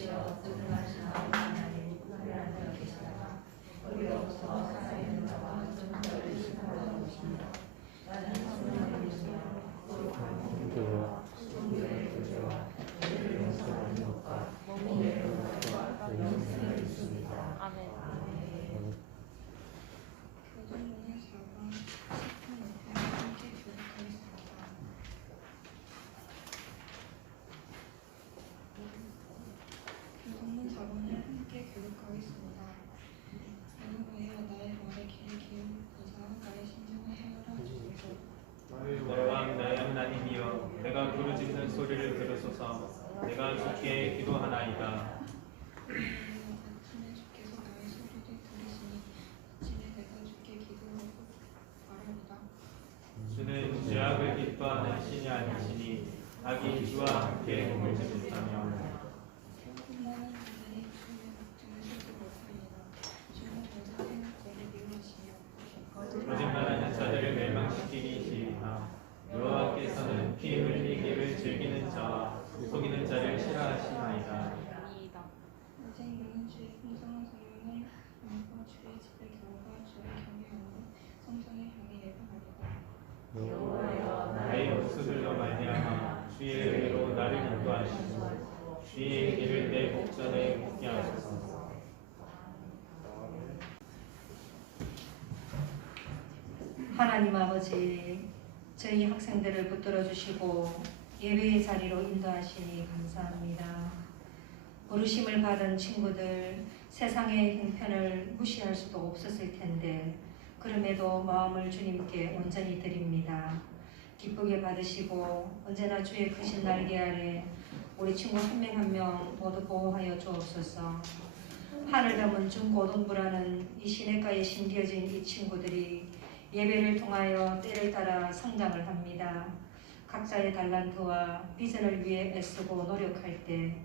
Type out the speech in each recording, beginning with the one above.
주여 누구나신 하나님 하늘 앉아 계시다가 우리로부터 살아있는 자와 존재를 주시는 것입니다. 나는 성령을 믿으며 거룩한 주여 성교의 교제와 예를 용서하는 것과 몸의 변화와 영생을 믿습니다. 아멘. 아멘. 교도문의 4번 10분 옆에 함께 교독하겠습니다. 교도문 4번을 함께 교독하겠습니다. 여호와여 나의 말에 귀를 기울이사 나의 심정을 헤아려 주소서. 여호와 나의 하나님이여 내가 부르짖는 소리를 들으소서 내가 주께 기도하나이다 아침에 주께서 나의 소리를 들으시니 아침에 내가 주께 기도하고 바랍니다. 주는 죄악을 기뻐하는 신이 아니시니 악이 주와 함께 몸을 짓으시며 풍만한 자들이 주의 걱정을 쉬지 못하리라. 주는 모든 행악들을 미워하시며 거짓말하는 자들을 멸망시키기 시리나 여호와께서는 피 흘리기를 즐기는 자와 속이는 자를 싫어하시나이다 아니이다. 선생님은 주의 풍성한 성령을 믿고 주의 집에 들어가 주를 경외하고 성전을 향해 예배하리라. 여호와여 나의 목소들로 말미암아 주의 의로 나를 인도하시고 주의 길을 내 목전에 묻게 하소서 하나님 아버지, 저희 학생들을 붙들어 주시고 예배의 자리로 인도하시니 감사합니다. 부르심을 받은 친구들 세상의 형편을 무시할 수도 없었을 텐데 그럼에도 마음을 주님께 온전히 드립니다. 기쁘게 받으시고 언제나 주의 크신 날개 아래 우리 친구 한 명 한 명 모두 보호하여 주옵소서. 하늘 담은 중고등부라는 이 시내가에 심겨진 이 친구들이 예배를 통하여 때를 따라 성장을 합니다. 각자의 달란트와 비전을 위해 애쓰고 노력할 때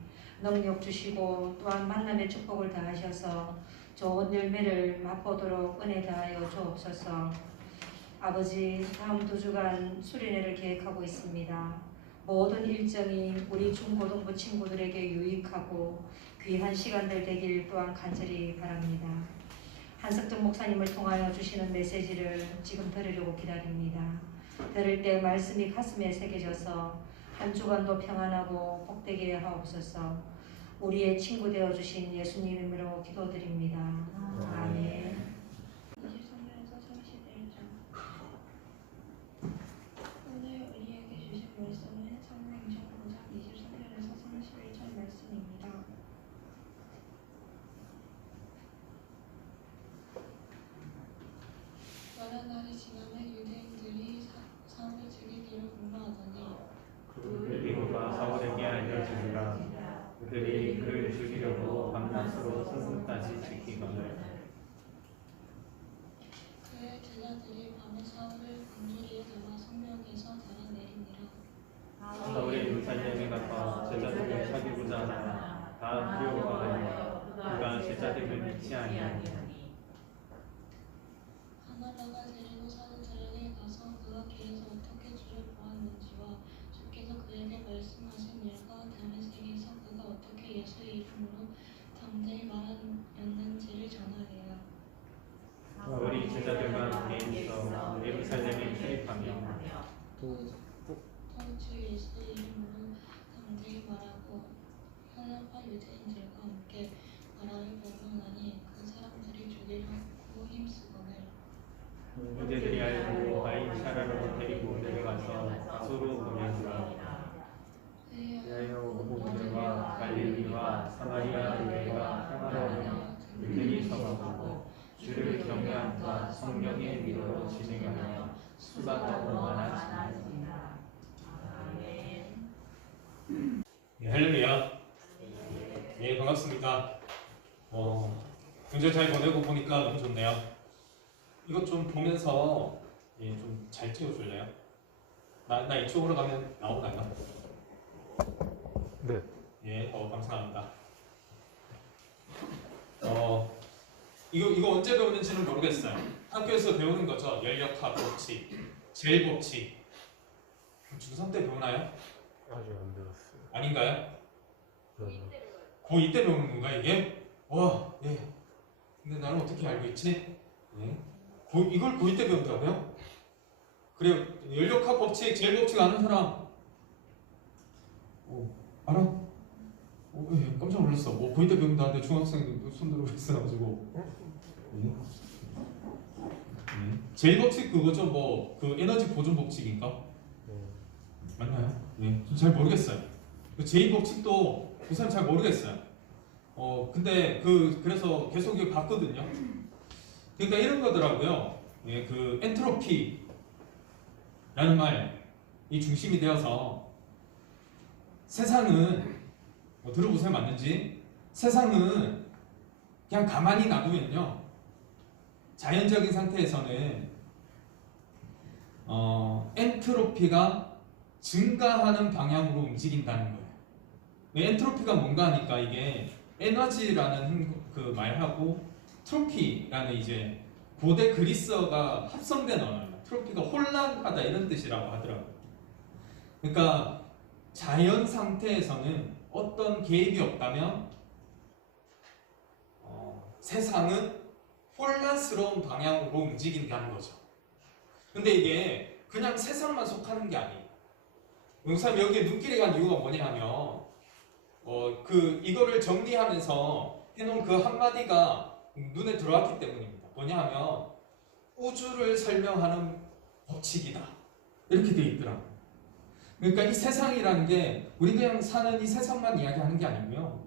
능력 주시고 또한 만남의 축복을 다하셔서 좋은 열매를 맛보도록 은혜 다하여 주옵소서. 아버지 다음 두 주간 수련회를 계획하고 있습니다. 모든 일정이 우리 중고등부 친구들에게 유익하고 귀한 시간들 되길 또한 간절히 바랍니다. 한석정 목사님을 통하여 주시는 메시지를 지금 들으려고 기다립니다. 들을 때 말씀이 가슴에 새겨져서 한 주간도 평안하고 복되게 하옵소서. 우리의 친구 되어 주신 예수님 이름으로 기도드립니다. 아멘. 23절에서 31절 오늘 우리에게 주신 말씀은 사무행전 5장 23절에서 31절 말씀입니다. 여러 날이 지나면 유대인들이 사- 사울을 죽이기를 공모하더니 그리고가 사울에게 알려주니라 그들이 그를 죽이려고 밤낮으로 성문까지 지키거늘 그의 제자들이 밤에 사울을 공주리에 담아 성벽에서 달아내리니라. 사울이 예루살렘에 가서 제자들을 사귀고자 하나 다 두려워하여 그가 제자들을 믿지 아니하니 하나라가 데리고 사도들에게 가서 그가 길에서 어떻게 주를 보았는지와 주께서 그에게 말씀하신 일과 다메섹에서 그가 어떻게 예수의 이름으로 담대히 말하였는지를 전하리라. 우리 제자들과 함께 있어 예루살렘에 출입하며 더주 예수의 이름으로 담대히 말하고 현역과 유대인들과 함께 말하기 배분하니 그 사람들이 죽이려고 힘쓰거늘 유대들이 알고 아이샤라로 데리고 내려가서 서로 보내주라 회하여 오호들과 갈릴리와 사마리아 교회가 평화로우며 그들이 서가고 주를 경외함과 성령의 믿음으로 진행하며 더 많아집니다. 예, 할렐루야. 예, 반갑습니다. 어, 굉장히 잘 보내고 보니까 너무 좋네요. 이것 좀 보면서 예, 좀잘 찍어줄래요? 나, 나 이쪽으로 가면 나오나요? 네. 예, 어, 감사합니다. 어, 이거, 이거 언제 배우는지는 모르겠어요. 학교에서 배우는 거죠. 연력학 법칙, 제일 법칙. 중3 때 배우나요? 아직 안 배웠어요. 아닌가요? 네. 고2 때 배우는 건가 이게? 와, 예. 근데 나는 어떻게 알고 있지? 예. 고, 이걸 고2 때 배운다고요? 그래요. 연력학 법칙, 제일 법칙 아는 사람? 오, 알아? 오, 예, 깜짝 놀랐어. 뭐 고2 때 배운다는데 중학생 손 들고 있어가지고. 예. 예. 제일 법칙 그거죠. 뭐 그 에너지 보존 법칙인가? 맞나요? 예. 좀잘 모르겠어요. 그 제이 법칙도 우선 잘 모르겠어요. 어 근데 그 그래서 계속 이거 봤거든요. 그러니까 이런 거더라고요. 예, 그 엔트로피라는 말이 중심이 되어서 세상은 뭐 들어보세요 맞는지 세상은 그냥 가만히 놔두면요 자연적인 상태에서는 어, 엔트로피가 증가하는 방향으로 움직인다는 거예요. 왜 엔트로피가 뭔가 하니까 이게 에너지라는 그 말하고 트로피라는 이제 고대 그리스어가 합성된 언어예요. 트로피가 혼란하다 이런 뜻이라고 하더라고요. 그러니까 자연 상태에서는 어떤 개입이 없다면 어, 세상은 혼란스러운 방향으로 움직인다는 거죠. 근데 이게 그냥 세상만 속하는 게 아니에요. 용사님 여기에 눈길이 간 이유가 뭐냐면 어, 그 이거를 정리하면서 해놓은 그 한마디가 눈에 들어왔기 때문입니다. 뭐냐면 우주를 설명하는 법칙이다. 이렇게 돼 있더라고요. 그러니까 이 세상이라는 게 우리 그냥 사는 이 세상만 이야기하는 게 아니고요.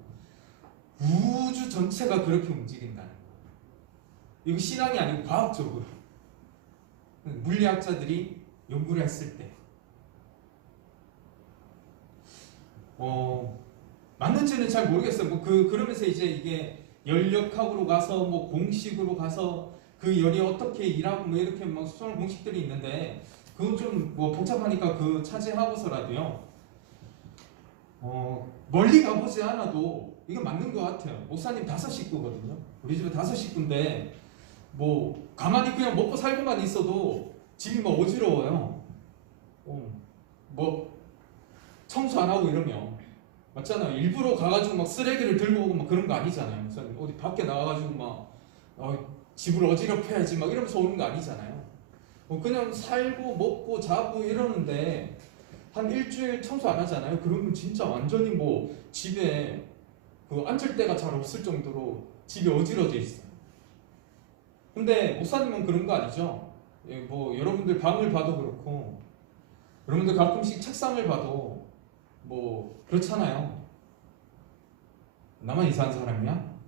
우주 전체가 그렇게 움직인다는 거예요. 이거 신앙이 아니고 과학적으로 물리학자들이 연구를 했을 때 어, 맞는지는 잘 모르겠어요. 뭐 그 그러면서 이제 이게 연력학으로 가서 뭐 공식으로 가서 그 열이 어떻게 일하고 뭐 이렇게 뭐 수학 공식들이 있는데 그건 좀 뭐 복잡하니까 그 차지하고서라도요. 어, 멀리 가보지 않아도 이게 맞는 것 같아요. 목사님 다섯 식구거든요. 우리 집에 다섯 식구인데 뭐 가만히 그냥 먹고 살고만 있어도 집이 막 어지러워요. 어, 뭐 청소 안 하고 이러면 맞잖아요. 일부러 가가지고 막 쓰레기를 들고 오고 막 그런 거 아니잖아요. 목사님 어디 밖에 나가가지고 막 어, 집을 어지럽혀야지 막 이러면서 오는 거 아니잖아요. 뭐 그냥 살고 먹고 자고 이러는데 한 일주일 청소 안 하잖아요. 그러면 진짜 완전히 뭐 집에 그 앉을 데가 잘 없을 정도로 집이 어지러져 있어요. 근데 목사님은 그런 거 아니죠? 예, 뭐 여러분들 방을 봐도 그렇고 여러분들 가끔씩 책상을 봐도 뭐 그렇잖아요. 나만 이상한 사람이야?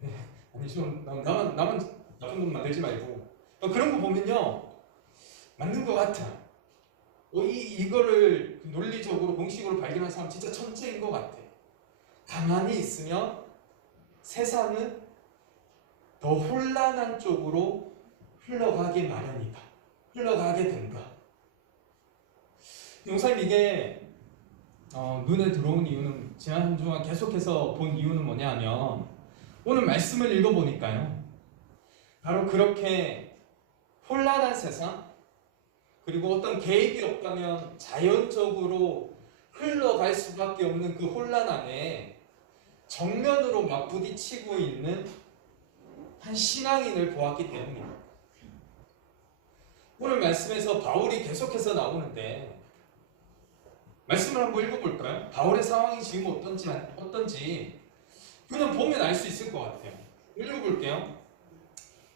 네, 아니 좀 나- 나만 나만 나쁜 놈 만들지 말고 어, 그런 거 보면요 맞는 것 같아. 어, 이 이거를 논리적으로 공식으로 발견한 사람 진짜 천재인 것 같아. 가만히 있으면 세상은 더 혼란한 쪽으로 흘러가게 마련이다. 흘러가게 된다. 용사님 이게 어, 눈에 들어온 이유는 지난 한 주간 계속해서 본 이유는 뭐냐면 오늘 말씀을 읽어보니까요. 바로 그렇게 혼란한 세상 그리고 어떤 개입이 없다면 자연적으로 흘러갈 수밖에 없는 그 혼란 안에 정면으로 막 부딪히고 있는 한 신앙인을 보았기 때문입니다. 오늘 말씀에서 바울이 계속해서 나오는데 말씀을 한번 읽어볼까요? 바울의 상황이 지금 어떤지 어떤지 그냥 보면 알 수 있을 것 같아요. 읽어볼게요.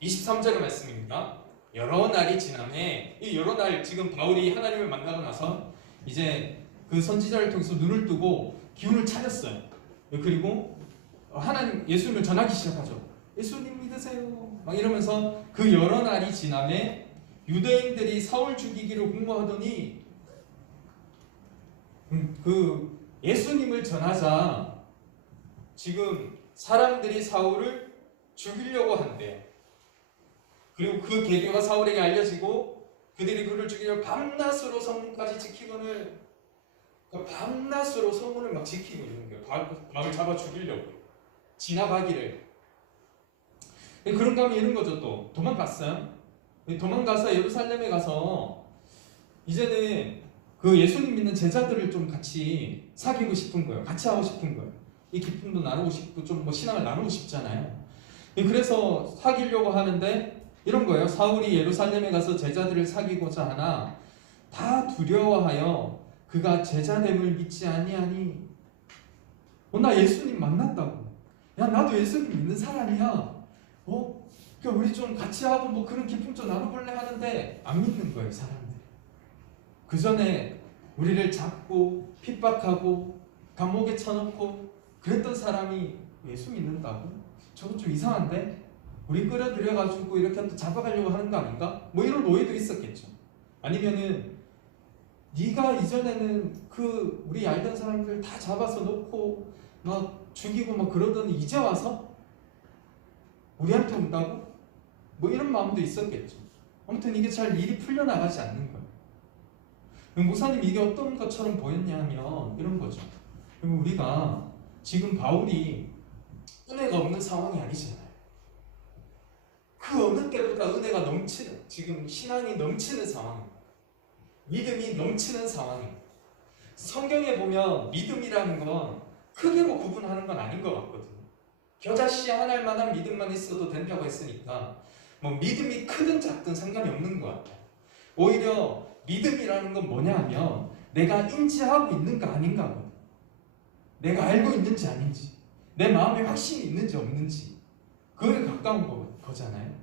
23절의 말씀입니다. 여러 날이 지남에 이 여러 날 지금 바울이 하나님을 만나고 나서 이제 그 선지자를 통해서 눈을 뜨고 기운을 차렸어요. 그리고 하나님 예수님을 전하기 시작하죠. 예수님 믿으세요. 막 이러면서 그 여러 날이 지남에 유대인들이 사울 죽이기를 공모하더니 음, 그 예수님을 전하자 지금 사람들이 사울을 죽이려고 한대요. 그리고 그 계교가 사울에게 알려지고 그들이 그를 죽이려 밤낮으로 성문까지 지키거늘 그러니까 밤낮으로 성문을 막 지키고 있는 거예요. 밤- 밤을 잡아 죽이려고 지나가기를 그런 감이 있는 거죠 또 도망갔어요. 도망가서 예루살렘에 가서 이제는 그 예수님 믿는 제자들을 좀 같이 사귀고 싶은 거예요. 같이 하고 싶은 거예요. 이 기쁨도 나누고 싶고 좀 뭐 신앙을 나누고 싶잖아요. 그래서 사귀려고 하는데 이런 거예요. 사울이 예루살렘에 가서 제자들을 사귀고자 하나 다 두려워하여 그가 제자됨을 믿지 아니하니 어, 나 예수님 만났다고. 야 나도 예수님 믿는 사람이야. 어? 그러니까 우리 좀 같이 하고 뭐 그런 기쁨 좀 나눠볼래 하는데 안 믿는 거예요 사람들. 그 전에 우리를 잡고 핍박하고 감옥에 쳐놓고 그랬던 사람이 예수 믿는다고? 저거 좀 이상한데? 우리 끌어들여가지고 이렇게 또 잡아가려고 하는 거 아닌가? 뭐 이런 오해도 있었겠죠. 아니면은 네가 이전에는 그 우리 알던 사람들 다 잡아서 놓고 막 죽이고 막 그러더니 이제 와서 우리한테 온다고? 뭐 이런 마음도 있었겠죠. 아무튼 이게 잘 일이 풀려나가지 않는 거예요. 목사님 이게 어떤 것처럼 보였냐면 이런 거죠. 그럼 우리가 지금 바울이 은혜가 없는 상황이 아니잖아요. 그 어느 때보다 은혜가 넘치는 지금 신앙이 넘치는 상황입니다. 믿음이 넘치는 상황입니다. 성경에 보면 믿음이라는 건 크게로 구분하는 건 아닌 것 같거든요. 겨자씨 하나일 만한 믿음만 있어도 된다고 했으니까 뭐 믿음이 크든 작든 상관이 없는 것 같아요. 오히려 믿음이라는 건 뭐냐 하면 내가 인지하고 있는가 아닌가 거든. 내가 알고 있는지 아닌지, 내 마음에 확신이 있는지 없는지, 그거에 가까운 거, 거잖아요.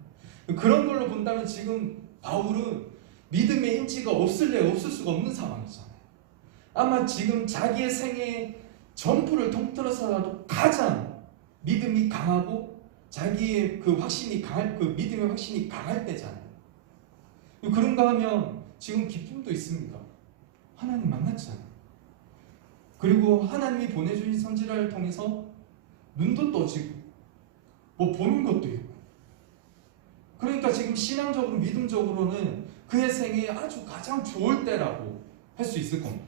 그런 걸로 본다면 지금 바울은 믿음의 인지가 없을래 없을 수가 없는 상황이잖아요. 아마 지금 자기의 생애 전부를 통틀어서라도 가장 믿음이 강하고 자기의 그 확신이 강할 그 믿음의 확신이 강할 때잖아요. 그런가 하면 지금 기쁨도 있습니다. 하나님 만났잖아요. 그리고 하나님이 보내주신 선지자를 통해서 눈도 떠지고 뭐 보는 것도 있고 그러니까 지금 신앙적으로 믿음적으로는 그의 생에 아주 가장 좋을 때라고 할 수 있을 겁니다.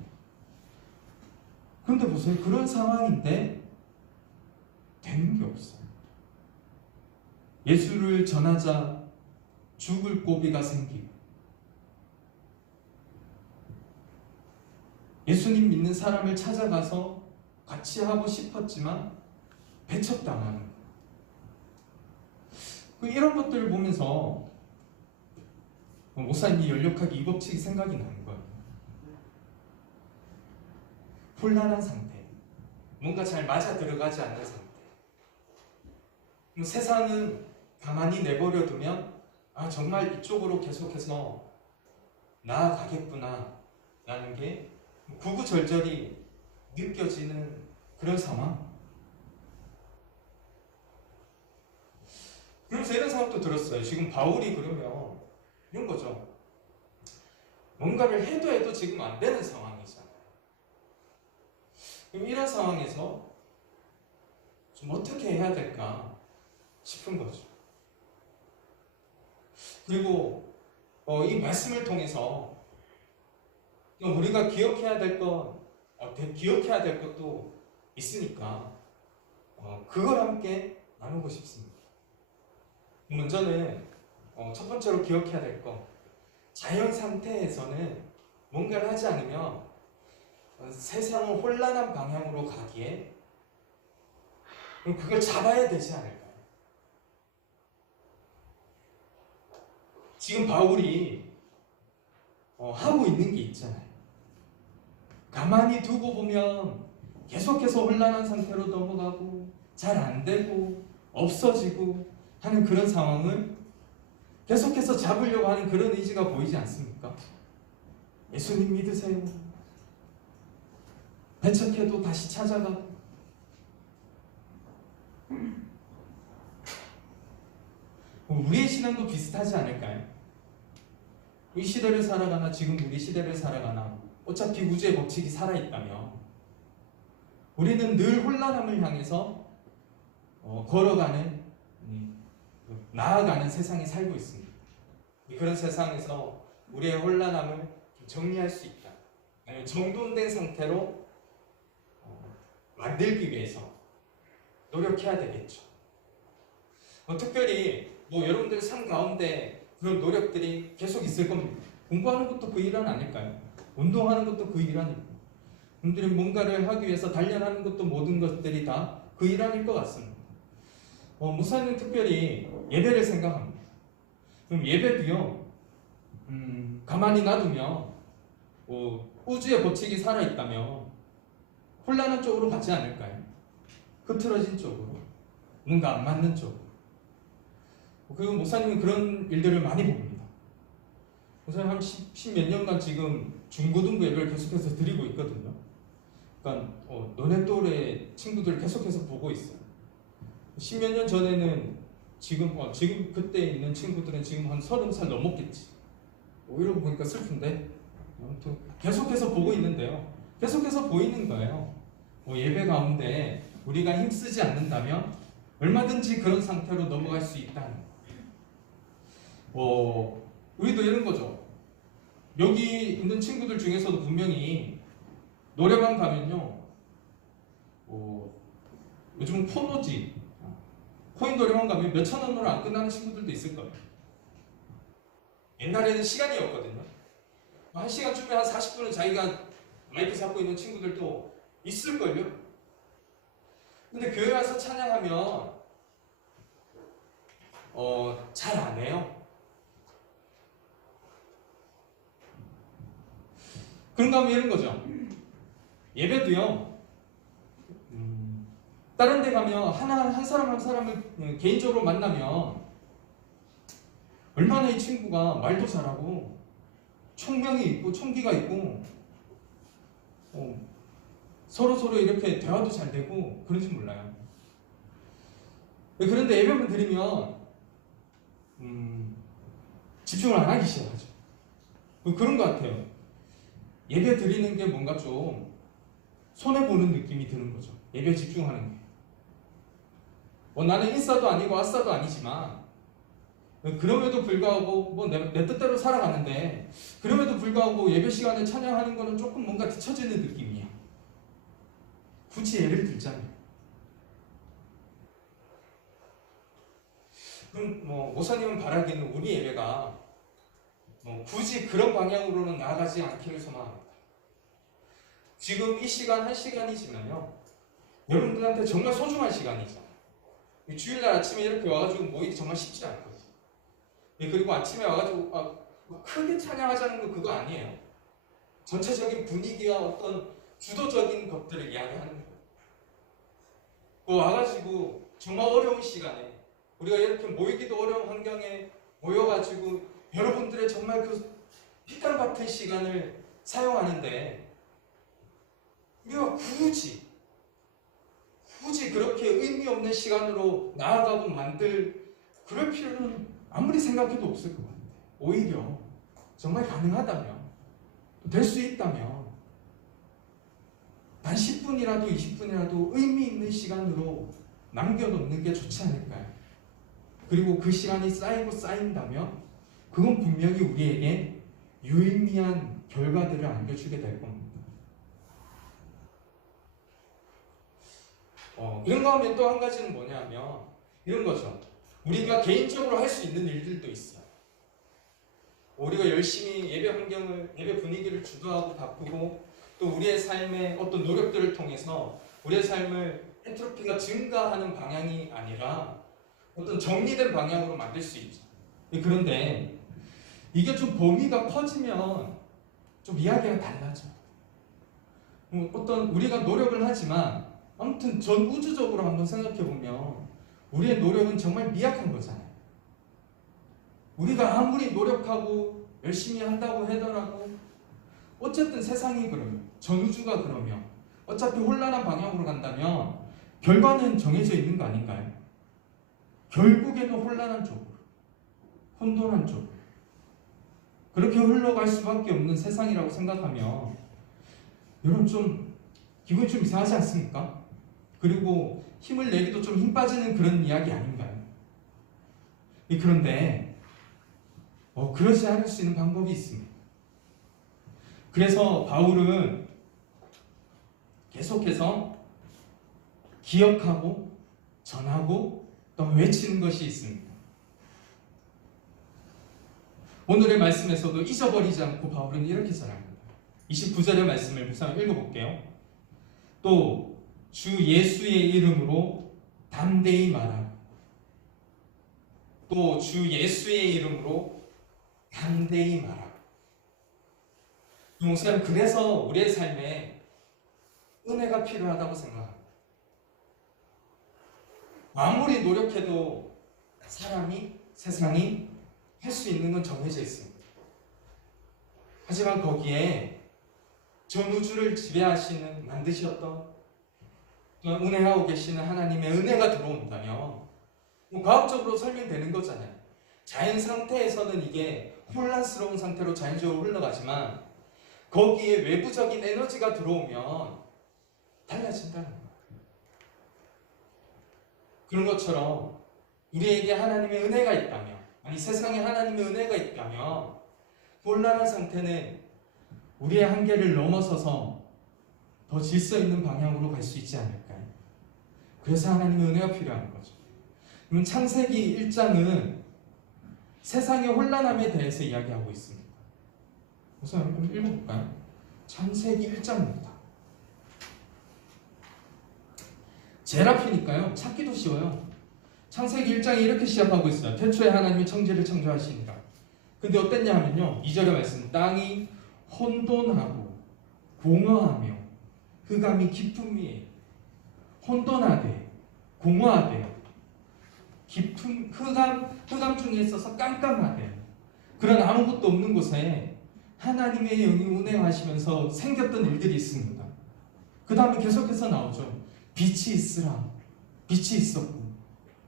그런데 보세요. 그런 상황인데 되는 게 없어요. 예수를 전하자 죽을 고비가 생기고 예수님 믿는 사람을 찾아가서 같이 하고 싶었지만 배척당하는. 그 이런 것들을 보면서 목사님이 연력하게 이 법칙이 생각이 나는 거예요. 혼란한 상태, 뭔가 잘 맞아 들어가지 않는 상태. 세상은 가만히 내버려 두면 아 정말 이쪽으로 계속해서 나아가겠구나 라는 게 구구절절히 느껴지는 그런 상황. 그러면서 이런 생각도 들었어요. 지금 바울이 그러면 이런 거죠. 뭔가를 해도 해도 지금 안 되는 상황이잖아요. 그럼 이런 상황에서 좀 어떻게 해야 될까 싶은 거죠. 그리고 어, 이 말씀을 통해서 우리가 기억해야 될 것, 어, 기억해야 될 것도 있으니까 어, 그걸 함께 나누고 싶습니다. 먼저는 어, 첫 번째로 기억해야 될 것, 자연 상태에서는 뭔가를 하지 않으면 어, 세상은 혼란한 방향으로 가기에 그럼 그걸 잡아야 되지 않을까요? 지금 바울이 어, 하고 있는 게 있잖아요. 가만히 두고 보면 계속해서 혼란한 상태로 넘어가고 잘 안 되고 없어지고 하는 그런 상황을 계속해서 잡으려고 하는 그런 의지가 보이지 않습니까? 예수님 믿으세요. 배척해도 다시 찾아가고 우리의 신앙도 비슷하지 않을까요? 이 시대를 살아가나 지금 우리 시대를 살아가나 어차피 우주의 법칙이 살아있다면 우리는 늘 혼란함을 향해서 어, 걸어가는 음, 나아가는 세상에 살고 있습니다. 그런 세상에서 우리의 혼란함을 정리할 수 있다. 정돈된 상태로 어, 만들기 위해서 노력해야 되겠죠. 어, 특별히 뭐 여러분들 삶 가운데 그런 노력들이 계속 있을 겁니다. 공부하는 것도 그 일환 아닐까요? 운동하는 것도 그 일환이고 분들이 뭔가를 하기 위해서 단련하는 것도 모든 것들이 다 그 일 아닐 것 같습니다. 어, 무사는 특별히 예배를 생각합니다. 그럼 예배도요, 음, 가만히 놔두면 어, 우주의 법칙이 살아있다면 혼란한 쪽으로 가지 않을까요? 흐트러진 쪽으로, 뭔가 안 맞는 쪽으로. 그리고 목사님은 그런 일들을 많이 봅니다. 목사님 한 10, 몇 년간 지금 중고등부 예배를 계속해서 드리고 있거든요. 그러니까 어, 너네 또래 친구들 계속해서 보고 있어요. 십몇 년 전에는 지금 어, 지금 그때 있는 친구들은 지금 한 서른 살 넘었겠지. 오 이러고 보니까 슬픈데 아무튼 계속해서 보고 있는데요. 계속해서 보이는 거예요. 뭐 예배 가운데 우리가 힘쓰지 않는다면 얼마든지 그런 상태로 넘어갈 수 있다는 거. 어, 우리도 이런 거죠. 여기 있는 친구들 중에서도 분명히 노래방 가면요. 어, 요즘은 포노지 코인 노래방 가면 몇천 원으로 안 끝나는 친구들도 있을 거예요. 옛날에는 시간이었거든요. 한 시간쯤에 한 40분은 자기가 마이크 잡고 있는 친구들도 있을걸요? 근데 교회 와서 찬양하면 어, 잘 안 해요. 그런가 하면 이런 거죠. 예배도요. 음, 다른 데 가면 하나 한 사람 한 사람을 음, 개인적으로 만나면 얼마나 이 친구가 말도 잘하고 총명이 있고 총기가 있고 어, 서로 서로 이렇게 대화도 잘 되고 그런지 몰라요. 그런데 예배만 드리면 음, 집중을 안 하기 시작하죠. 그런 것 같아요. 예배 드리는 게 뭔가 좀 손해 보는 느낌이 드는 거죠. 예배 집중하는 게. 뭐 나는 인싸도 아니고 아싸도 아니지만 그럼에도 불구하고 뭐 내, 내 뜻대로 살아가는데 그럼에도 불구하고 예배 시간에 찬양하는 거는 조금 뭔가 뒤처지는 느낌이야. 굳이 예를 들자면 그럼 뭐 목사님은 바라기는 우리 예배가 뭐 굳이 그런 방향으로는 나아가지 않기를 소망합니다. 지금 이 시간 한 시간이지만요. 여러분들한테 정말 소중한 시간이죠. 이 주일날 아침에 이렇게 와가지고 모이기 정말 쉽지 않거든요. 예, 그리고 아침에 와가지고 아, 뭐 크게 찬양하자는 거 그거 아니에요. 전체적인 분위기와 어떤 주도적인 것들을 이야기하는 거예요. 그 와가지고 정말 어려운 시간에 우리가 이렇게 모이기도 어려운 환경에 모여가지고 여러분들의 정말 그 피땀 같은 시간을 사용하는데 우리가 굳이 굳이 그렇게 의미 없는 시간으로 나아가고 만들 그럴 필요는 아무리 생각해도 없을 것 같아요. 오히려 정말 가능하다면 될 수 있다면 단 10분이라도 20분이라도 의미 있는 시간으로 남겨놓는 게 좋지 않을까요? 그리고 그 시간이 쌓이고 쌓인다면 그건 분명히 우리에게 유의미한 결과들을 안겨주게 될 겁니다. 어, 이런가 하면 또 한 가지는 뭐냐면 이런 거죠. 우리가 개인적으로 할 수 있는 일들도 있어요. 우리가 열심히 예배 환경을, 예배 분위기를 주도하고 바꾸고 또 우리의 삶의 어떤 노력들을 통해서 우리의 삶을 엔트로피가 증가하는 방향이 아니라 어떤 정리된 방향으로 만들 수 있죠. 그런데 이게 좀 범위가 커지면 좀 이야기가 달라져. 음, 어떤 우리가 노력을 하지만 아무튼 전 우주적으로 한번 생각해 보면 우리의 노력은 정말 미약한 거잖아요. 우리가 아무리 노력하고 열심히 한다고 하더라도 어쨌든 세상이 그러면 전 우주가 그러면 어차피 혼란한 방향으로 간다면 결과는 정해져 있는 거 아닌가요? 결국에는 혼란한 쪽으로 혼돈한 쪽으로 그렇게 흘러갈 수밖에 없는 세상이라고 생각하면 여러분 좀 기분이 좀 이상하지 않습니까? 그리고 힘을 내기도 좀 힘 빠지는 그런 이야기 아닌가요? 예, 그런데 어, 그러지 않을 수 있는 방법이 있습니다. 그래서 바울은 계속해서 기억하고 전하고 또 외치는 것이 있습니다. 오늘의 말씀에서도 잊어버리지 않고 바울은 이렇게 전합니다. 29절의 말씀을 묵상 읽어볼게요. 또 주 예수의 이름으로 담대히 말하고 또주 예수의 이름으로 담대히 말하고 목사는 그래서 우리의 삶에 은혜가 필요하다고 생각합니다. 아무리 노력해도 사람이 세상이 할 수 있는 건 정해져 있습니다. 하지만 거기에 전 우주를 지배하시는 만드셨던 또 은혜하고 계시는 하나님의 은혜가 들어온다면 뭐 과학적으로 설명되는 거잖아요. 자연 상태에서는 이게 혼란스러운 상태로 자연적으로 흘러가지만 거기에 외부적인 에너지가 들어오면 달라진다는 거예요. 그런 것처럼 우리에게 하나님의 은혜가 있다면 아니 세상에 하나님의 은혜가 있다면 혼란한 상태는 우리의 한계를 넘어서서 더 질서 있는 방향으로 갈 수 있지 않을까요? 그래서 하나님의 은혜가 필요한 거죠. 그럼 창세기 1장은 세상의 혼란함에 대해서 이야기하고 있습니다. 우선 한번 읽어볼까요? 창세기 1장입니다. 제라피니까요. 찾기도 쉬워요. 창세기 1장이 이렇게 시작하고 있어요. 태초에 하나님이 청지를 창조하시니라. 근데 어땠냐 하면요. 2절의 말씀. 땅이 혼돈하고 공허하며 흑암이 깊음이 혼돈하되 공허하되 깊은 흑암 흑암 중에 있어서 깜깜하대. 그런 아무것도 없는 곳에 하나님의 영이 운행하시면서 생겼던 일들이 있습니다. 그 다음에 계속해서 나오죠. 빛이 있으라. 빛이 있었고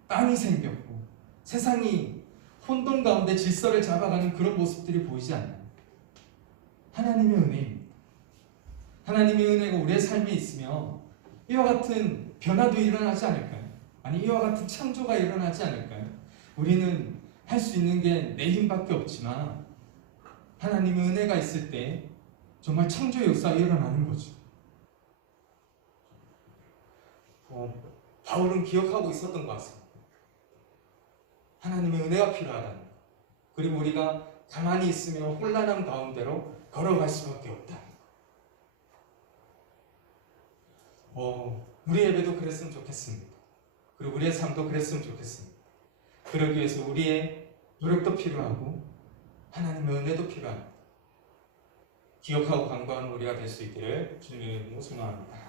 땅이 생겼고 세상이 혼돈 가운데 질서를 잡아가는 그런 모습들이 보이지 않나요? 하나님의 은혜입니다. 하나님의 은혜가 우리의 삶에 있으며 이와 같은 변화도 일어나지 않을까요? 아니 이와 같은 창조가 일어나지 않을까요? 우리는 할 수 있는 게 내 힘밖에 없지만 하나님의 은혜가 있을 때 정말 창조 역사가 일어나는 거죠. 어, 바울은 기억하고 있었던 것 같습니다. 하나님의 은혜가 필요하다는 것. 그리고 우리가 가만히 있으면 혼란한 가운데로 걸어갈 수밖에 없다는 것. 어, 우리 예배도 그랬으면 좋겠습니다. 그리고 우리의 삶도 그랬으면 좋겠습니다. 그러기 위해서 우리의 노력도 필요하고 하나님의 은혜도 필요합니다. 기억하고 간구하는 우리가 될 수 있기를 주님의 소망합니다. 기도합니다.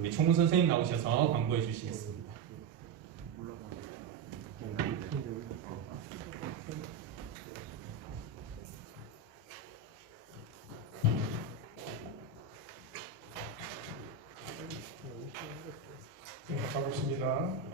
우리 총무 선생님 나오셔서 광고해 주시겠습니다. 네, 반갑습니다.